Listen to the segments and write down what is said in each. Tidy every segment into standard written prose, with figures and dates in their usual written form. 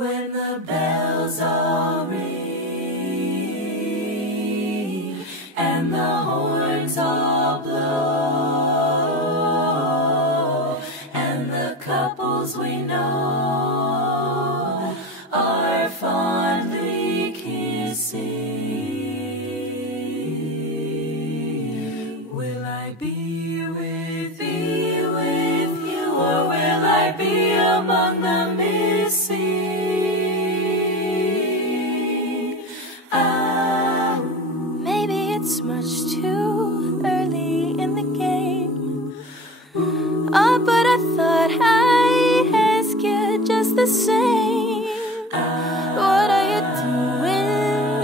when the bells all ring and the horns all blow, and the couples we know are fondly kissing. Will I be with you, or will I be among the missing? Maybe it's much too early in the game. But I thought I'd ask you just the same. What are you doing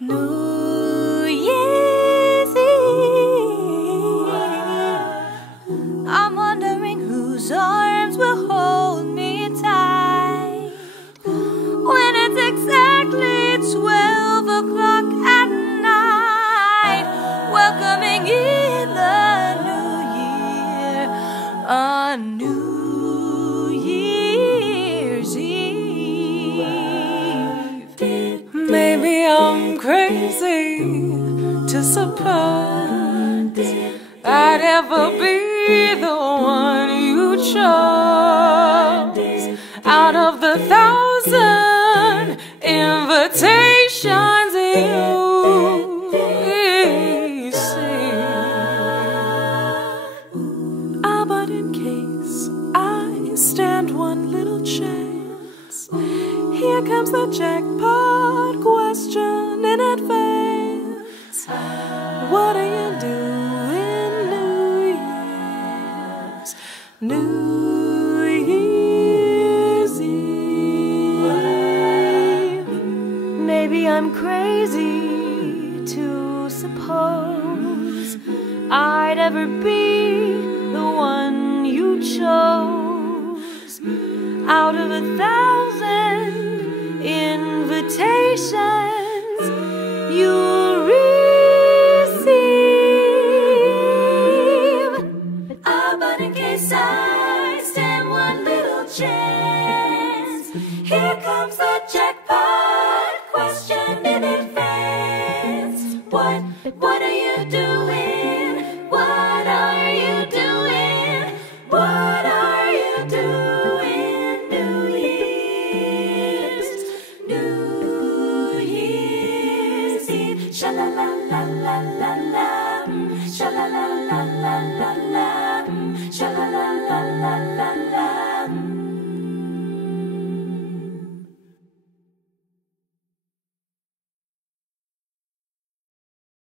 New Year's Eve? I'm wondering whose arms will hold me tight when it's exactly 12 o'clock at night, welcoming in the new year, on New Year's Eve. Maybe I'm crazy to suppose I'd ever be the one you chose out of the 1,000 invitations you received. But in case I stand one little chance, here comes the jackpot question in advance. What are you doing New Year's Eve? Maybe I'm crazy to suppose I'd ever be the one you chose out of 1,000 invitations you receive. But in case I stand one little chance, here comes the